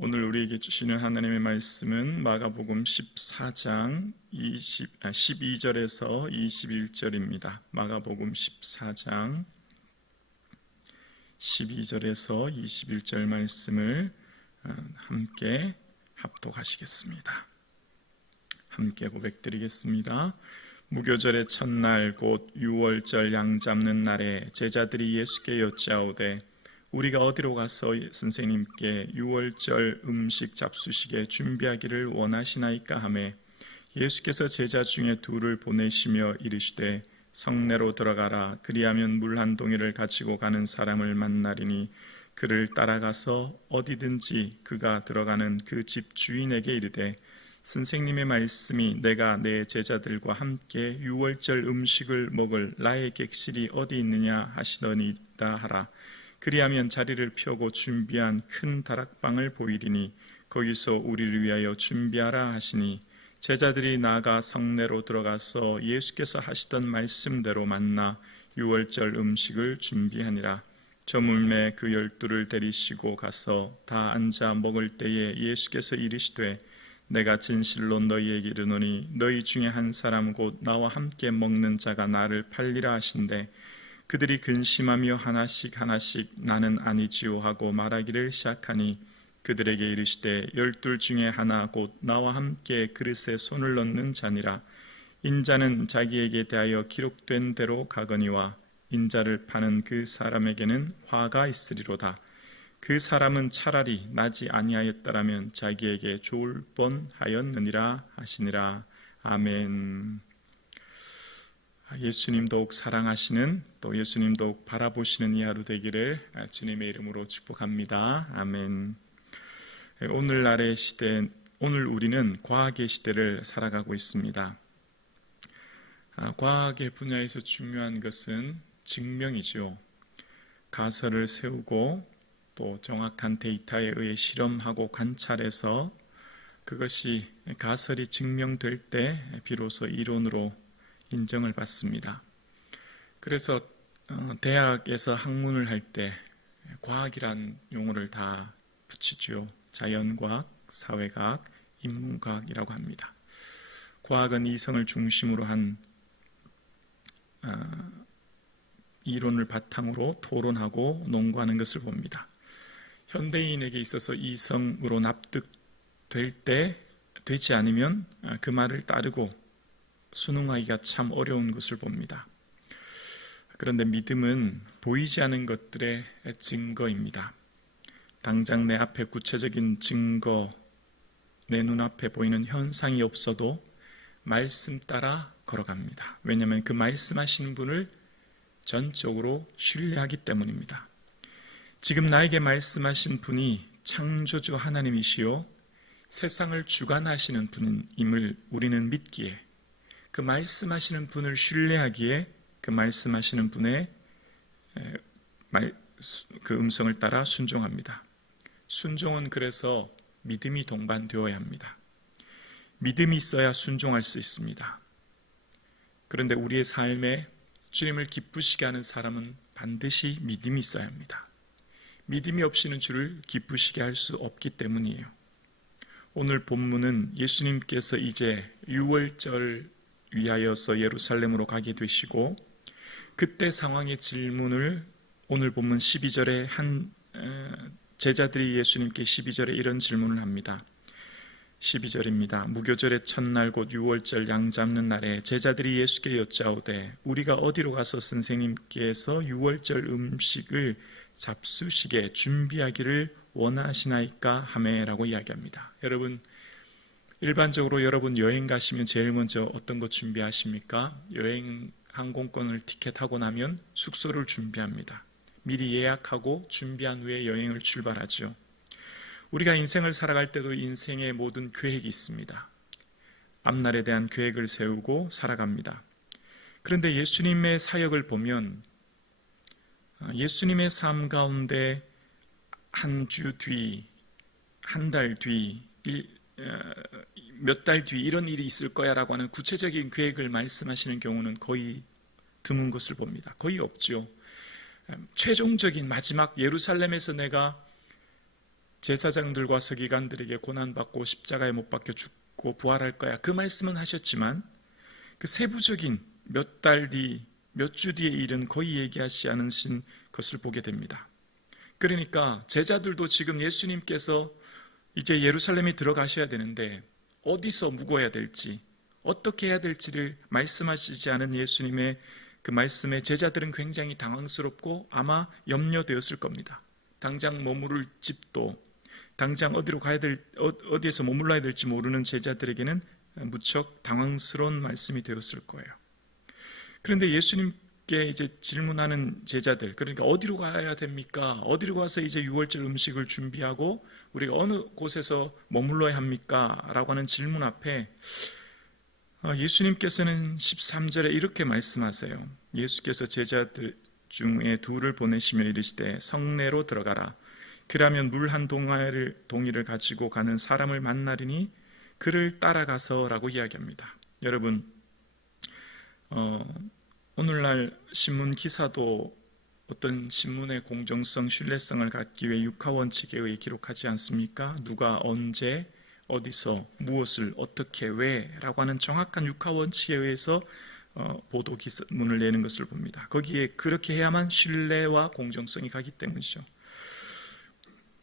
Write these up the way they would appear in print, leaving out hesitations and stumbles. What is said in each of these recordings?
오늘 우리에게 주시는 하나님의 말씀은 마가복음 14장 12절에서 21절입니다. 마가복음 14장 12절에서 21절 말씀을 함께 합독하시겠습니다. 함께 고백드리겠습니다. 무교절의 첫날 곧 유월절 양 잡는 날에 제자들이 예수께 여짜오되 우리가 어디로 가서 선생님께 유월절 음식 잡수시게 준비하기를 원하시나이까 하매 예수께서 제자 중에 둘을 보내시며 이르시되 성내로 들어가라. 그리하면 물 한 동이를 가지고 가는 사람을 만나리니 그를 따라가서 어디든지 그가 들어가는 그 집 주인에게 이르되 선생님의 말씀이 내가 내 제자들과 함께 유월절 음식을 먹을 나의 객실이 어디 있느냐 하시더니이다 하라. 그리하면 자리를 펴고 준비한 큰 다락방을 보이리니 거기서 우리를 위하여 준비하라 하시니 제자들이 나아가 성내로 들어가서 예수께서 하시던 말씀대로 만나 유월절 음식을 준비하니라. 저물매 그 12를 데리시고 가서 다 앉아 먹을 때에 예수께서 이르시되 내가 진실로 너희에게 이르노니 너희 중에 한 사람 곧 나와 함께 먹는 자가 나를 팔리라 하신대 그들이 근심하며 하나씩 나는 아니지요 하고 말하기를 시작하니 그들에게 이르시되 12 중에 하나 곧 나와 함께 그릇에 손을 넣는 자니라. 인자는 자기에게 대하여 기록된 대로 가거니와 인자를 파는 그 사람에게는 화가 있으리로다. 그 사람은 차라리 나지 아니하였더라면 자기에게 좋을 뻔하였느니라 하시니라. 아멘. 예수님 더욱 사랑하시는 또 예수님 더욱 바라보시는 이 하루 되기를 주님의 이름으로 축복합니다. 아멘. 오늘날의 시대, 오늘 우리는 과학의 시대를 살아가고 있습니다. 과학의 분야에서 중요한 것은 증명이죠. 가설을 세우고 또 정확한 데이터에 의해 실험하고 관찰해서 그것이 가설이 증명될 때 비로소 이론으로 인정을 받습니다. 그래서 대학에서 학문을 할 때 과학이란 용어를 다 붙이죠. 자연과학, 사회과학, 인문과학이라고 합니다. 과학은 이성을 중심으로 한 이론을 바탕으로 토론하고 논구하는 것을 봅니다. 현대인에게 있어서 이성으로 납득될 때 되지 않으면 그 말을 따르고 순응하기가 참 어려운 것을 봅니다. 그런데 믿음은 보이지 않는 것들의 증거입니다. 당장 내 앞에 구체적인 증거, 내 눈앞에 보이는 현상이 없어도 말씀 따라 걸어갑니다. 왜냐하면 그 말씀하시는 분을 전적으로 신뢰하기 때문입니다. 지금 나에게 말씀하신 분이 창조주 하나님이시요 세상을 주관하시는 분임을 우리는 믿기에 그 말씀하시는 분을 신뢰하기에 그 말씀하시는 분의 그 음성을 따라 순종합니다. 순종은 그래서 믿음이 동반되어야 합니다. 믿음이 있어야 순종할 수 있습니다. 그런데 우리의 삶에 주님을 기쁘시게 하는 사람은 반드시 믿음이 있어야 합니다. 믿음이 없이는 주를 기쁘시게 할 수 없기 때문이에요. 오늘 본문은 예수님께서 이제 유월절 위하여서 예루살렘으로 가게 되시고 그때 상황의 질문을 오늘 본문 12절에 한 제자들이 예수님께 12절에 이런 질문을 합니다. 12절입니다. 무교절의 첫날 곧 유월절 양 잡는 날에 제자들이 예수께 여짜오되 우리가 어디로 가서 선생님께서 유월절 음식을 잡수시게 준비하기를 원하시나이까 하매라고 이야기합니다. 여러분, 일반적으로 여러분 여행 가시면 제일 먼저 어떤 것 준비하십니까? 여행 항공권을 티켓하고 나면 숙소를 준비합니다. 미리 예약하고 준비한 후에 여행을 출발하죠. 우리가 인생을 살아갈 때도 인생의 모든 계획이 있습니다. 앞날에 대한 계획을 세우고 살아갑니다. 그런데 예수님의 사역을 보면 예수님의 삶 가운데 한 주 뒤, 한 달 뒤, 몇 달 뒤 이런 일이 있을 거야 라고 하는 구체적인 계획을 말씀하시는 경우는 거의 드문 것을 봅니다. 거의 없죠. 최종적인 마지막 예루살렘에서 내가 제사장들과 서기관들에게 고난받고 십자가에 못 박혀 죽고 부활할 거야, 그 말씀은 하셨지만 그 세부적인 몇 달 뒤, 몇 주 뒤의 일은 거의 얘기하지 않으신 것을 보게 됩니다. 그러니까 제자들도 지금 예수님께서 이제 예루살렘에 들어가셔야 되는데 어디서 묵어야 될지, 어떻게 해야 될지를 말씀하시지 않은 예수님의 그 말씀에 제자들은 굉장히 당황스럽고 아마 염려되었을 겁니다. 당장 머무를 집도, 당장 어디에서 머물러야 될지 모르는 제자들에게는 무척 당황스러운 말씀이 되었을 거예요. 그런데 예수님께 이제 질문하는 제자들, 그러니까 어디로 가야 됩니까? 어디로 가서 이제 유월절 음식을 준비하고 우리가 어느 곳에서 머물러야 합니까? 라고 하는 질문 앞에 예수님께서는 13절에 이렇게 말씀하세요. 예수께서 제자들 중에 둘을 보내시며 이르시되 성내로 들어가라. 그러면 물 한 동이를 가지고 가는 사람을 만나리니 그를 따라가서 라고 이야기합니다. 여러분, 오늘날 신문 기사도 어떤 신문의 공정성, 신뢰성을 갖기 위해 육하원칙에 의해 기록하지 않습니까? 누가 언제, 어디서, 무엇을, 어떻게, 왜 라고 하는 정확한 육하원칙에 의해서 보도 기사문을 내는 것을 봅니다. 거기에 그렇게 해야만 신뢰와 공정성이 가기 때문이죠.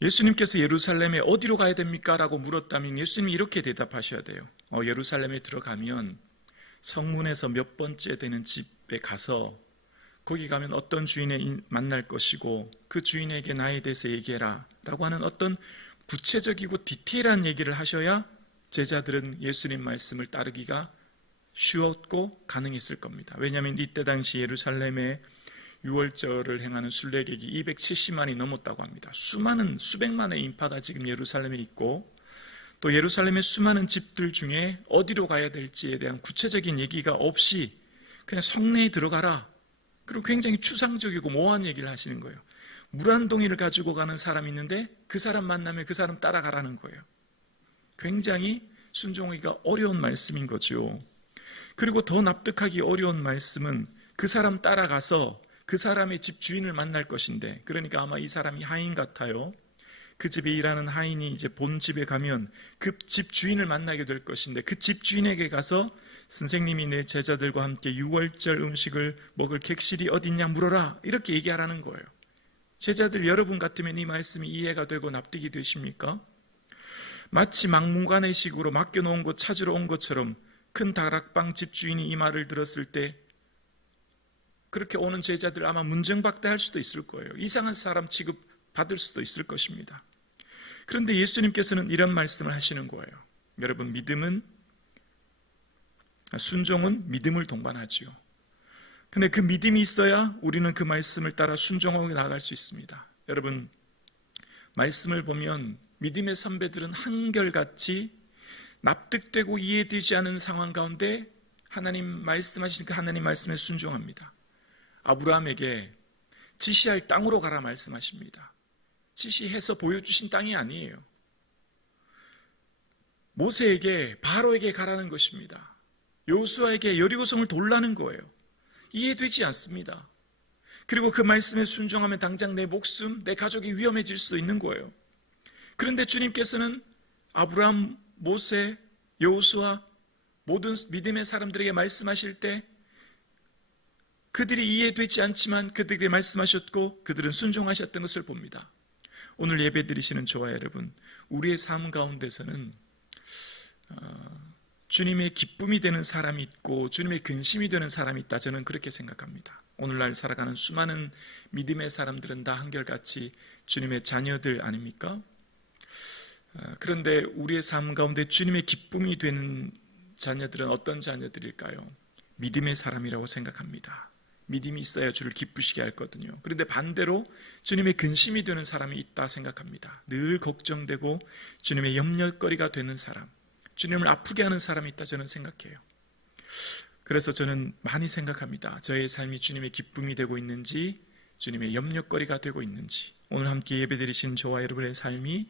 예수님께서 예루살렘에 어디로 가야 됩니까? 라고 물었다면 예수님이 이렇게 대답하셔야 돼요. 예루살렘에 들어가면 성문에서 몇 번째 되는 집에 가서 거기 가면 어떤 주인을 만날 것이고 그 주인에게 나에 대해서 얘기해라 라고 하는 어떤 구체적이고 디테일한 얘기를 하셔야 제자들은 예수님 말씀을 따르기가 쉬웠고 가능했을 겁니다. 왜냐하면 이때 당시 예루살렘에 유월절을 행하는 순례객이 270만이 넘었다고 합니다. 수백만의 인파가 지금 예루살렘에 있고 또 예루살렘의 수많은 집들 중에 어디로 가야 될지에 대한 구체적인 얘기가 없이 그냥 성내에 들어가라. 그리고 굉장히 추상적이고 모호한 얘기를 하시는 거예요. 물 한 동이를 가지고 가는 사람이 있는데 그 사람 만나면 그 사람 따라가라는 거예요. 굉장히 순종하기가 어려운 말씀인 거죠. 그리고 더 납득하기 어려운 말씀은 그 사람 따라가서 그 사람의 집 주인을 만날 것인데, 그러니까 아마 이 사람이 하인 같아요. 그 집에 일하는 하인이 이제 본 집에 가면 그 집 주인을 만나게 될 것인데 그 집 주인에게 가서 선생님이 내 제자들과 함께 유월절 음식을 먹을 객실이 어딨냐 물어라, 이렇게 얘기하라는 거예요. 제자들 여러분 같으면 이 말씀이 이해가 되고 납득이 되십니까? 마치 막무가내식으로 맡겨놓은 곳 찾으러 온 것처럼 큰 다락방 집주인이 이 말을 들었을 때 그렇게 오는 제자들 아마 문정박대할 수도 있을 거예요. 이상한 사람 취급받을 수도 있을 것입니다. 그런데 예수님께서는 이런 말씀을 하시는 거예요. 여러분, 순종은 믿음을 동반하지요. 근데 그 믿음이 있어야 우리는 그 말씀을 따라 순종하고 나아갈 수 있습니다. 여러분, 말씀을 보면 믿음의 선배들은 한결같이 납득되고 이해되지 않은 상황 가운데 하나님 말씀하신 그 하나님 말씀에 순종합니다. 아브라함에게 지시할 땅으로 가라 말씀하십니다. 지시해서 보여주신 땅이 아니에요. 모세에게 바로에게 가라는 것입니다. 여호수아에게 여리고성을 돌라는 거예요. 이해되지 않습니다. 그리고 그 말씀에 순종하면 당장 내 목숨, 내 가족이 위험해질 수도 있는 거예요. 그런데 주님께서는 아브라함, 모세, 여호수아 모든 믿음의 사람들에게 말씀하실 때 그들이 이해되지 않지만 그들에게 말씀하셨고 그들은 순종하셨던 것을 봅니다. 오늘 예배드리시는 저와 여러분, 우리의 삶 가운데서는 주님의 기쁨이 되는 사람이 있고 주님의 근심이 되는 사람이 있다, 저는 그렇게 생각합니다. 오늘날 살아가는 수많은 믿음의 사람들은 다 한결같이 주님의 자녀들 아닙니까? 그런데 우리의 삶 가운데 주님의 기쁨이 되는 자녀들은 어떤 자녀들일까요? 믿음의 사람이라고 생각합니다. 믿음이 있어야 주를 기쁘시게 하거든요. 그런데 반대로 주님의 근심이 되는 사람이 있다 생각합니다. 늘 걱정되고 주님의 염려거리가 되는 사람, 주님을 아프게 하는 사람이 있다 저는 생각해요. 그래서 저는 많이 생각합니다. 저의 삶이 주님의 기쁨이 되고 있는지, 주님의 염려거리가 되고 있는지. 오늘 함께 예배드리신 저와 여러분의 삶이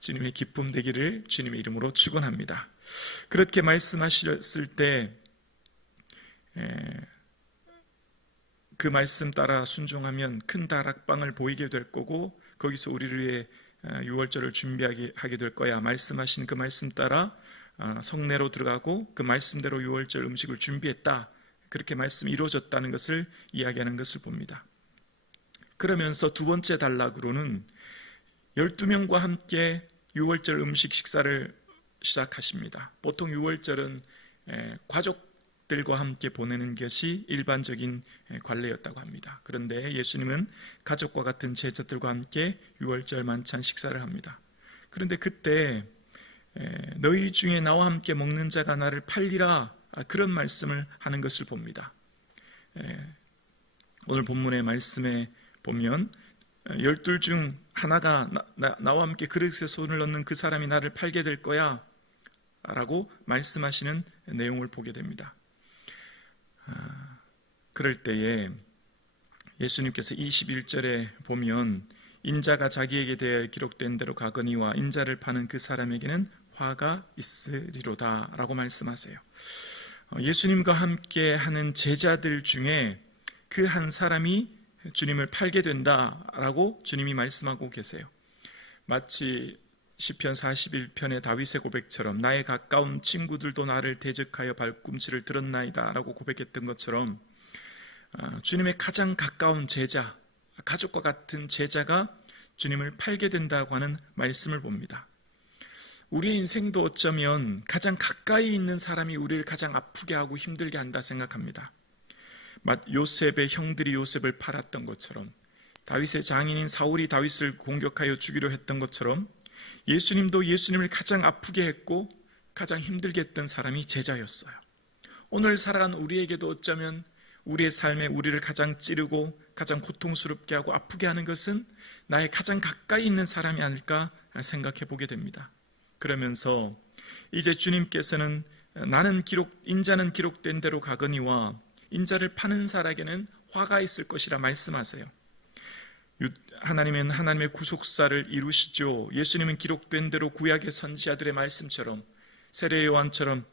주님의 기쁨 되기를 주님의 이름으로 축원합니다. 그렇게 말씀하셨을 때 그 말씀 따라 순종하면 큰 다락방을 보이게 될 거고 거기서 우리를 위해 유월절을 준비하게 될 거야 말씀하신 그 말씀 따라 성내로 들어가고 그 말씀대로 유월절 음식을 준비했다. 그렇게 말씀이 이루어졌다는 것을 이야기하는 것을 봅니다. 그러면서 두 번째 단락으로는 12명과 함께 유월절 음식 식사를 시작하십니다. 보통 유월절은 가족들과 함께 보내는 것이 일반적인 관례였다고 합니다. 그런데 예수님은 가족과 같은 제자들과 함께 유월절 만찬 식사를 합니다. 그런데 그때 너희 중에 나와 함께 먹는 자가 나를 팔리라, 그런 말씀을 하는 것을 봅니다. 오늘 본문의 말씀에 보면 12 중 하나가 나와 함께 그릇에 손을 넣는 그 사람이 나를 팔게 될 거야 라고 말씀하시는 내용을 보게 됩니다. 그럴 때에 예수님께서 21절에 보면 인자가 자기에게 대하여 기록된 대로 가거니와 인자를 파는 그 사람에게는 화가 있으리로다 라고 말씀하세요. 예수님과 함께 하는 제자들 중에 그 한 사람이 주님을 팔게 된다라고 주님이 말씀하고 계세요. 마치 시편 41편의 다윗의 고백처럼 나의 가까운 친구들도 나를 대적하여 발꿈치를 들었나이다 라고 고백했던 것처럼 주님의 가장 가까운 제자, 가족과 같은 제자가 주님을 팔게 된다고 하는 말씀을 봅니다. 우리의 인생도 어쩌면 가장 가까이 있는 사람이 우리를 가장 아프게 하고 힘들게 한다 생각합니다. 요셉의 형들이 요셉을 팔았던 것처럼, 다윗의 장인인 사울이 다윗을 공격하여 죽이려 했던 것처럼, 예수님도 예수님을 가장 아프게 했고 가장 힘들게 했던 사람이 제자였어요. 오늘 살아가는 우리에게도 어쩌면 우리의 삶에 우리를 가장 찌르고 가장 고통스럽게 하고 아프게 하는 것은 나의 가장 가까이 있는 사람이 아닐까 생각해 보게 됩니다. 그러면서 이제 주님께서는 인자는 기록된 대로 가거니와 인자를 파는 사람에게는 화가 있을 것이라 말씀하세요. 하나님은 하나님의 구속사를 이루시죠. 예수님은 기록된 대로 구약의 선지자들의 말씀처럼 세례 요한처럼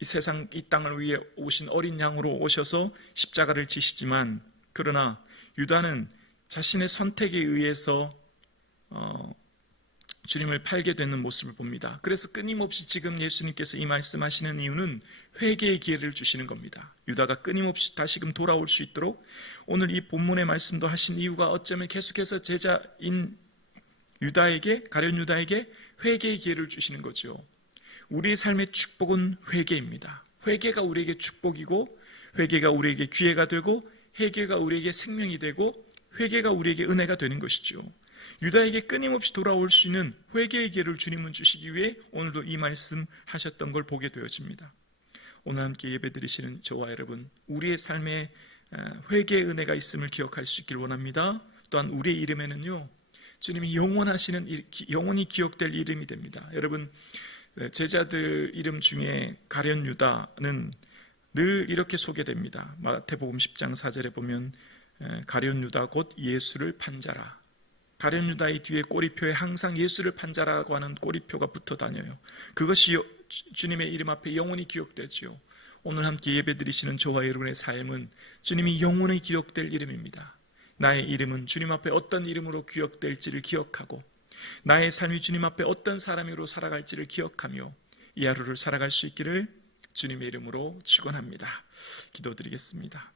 이 땅을 위해 오신 어린 양으로 오셔서 십자가를 지시지만, 그러나 유다는 자신의 선택에 의해서 주님을 팔게 되는 모습을 봅니다. 그래서 끊임없이 지금 예수님께서 이 말씀하시는 이유는 회개의 기회를 주시는 겁니다. 유다가 끊임없이 다시금 돌아올 수 있도록 오늘 이 본문의 말씀도 하신 이유가 어쩌면 계속해서 제자인 가룟 유다에게 회개의 기회를 주시는 거죠. 우리의 삶의 축복은 회개입니다. 회개가 우리에게 축복이고, 회개가 우리에게 기회가 되고, 회개가 우리에게 생명이 되고, 회개가 우리에게 은혜가 되는 것이죠. 유다에게 끊임없이 돌아올 수 있는 회개의 기회를 주님은 주시기 위해 오늘도 이 말씀 하셨던 걸 보게 되어집니다. 오늘 함께 예배드리시는 저와 여러분, 우리의 삶에 회개의 은혜가 있음을 기억할 수 있길 원합니다. 또한 우리의 이름에는요, 주님이 영원히 기억될 이름이 됩니다. 여러분, 제자들 이름 중에 가룟 유다는 늘 이렇게 소개됩니다. 마태복음 10장 4절에 보면 가룟 유다 곧 예수를 판 자라. 가룟 유다의 뒤에 꼬리표에 항상 예수를 판 자라고 하는 꼬리표가 붙어 다녀요. 그것이 주님의 이름 앞에 영원히 기억되지요. 오늘 함께 예배드리시는 저와 여러분의 삶은 주님이 영원히 기억될 이름입니다. 나의 이름은 주님 앞에 어떤 이름으로 기억될지를 기억하고, 나의 삶이 주님 앞에 어떤 사람으로 살아갈지를 기억하며 이 하루를 살아갈 수 있기를 주님의 이름으로 축원합니다. 기도드리겠습니다.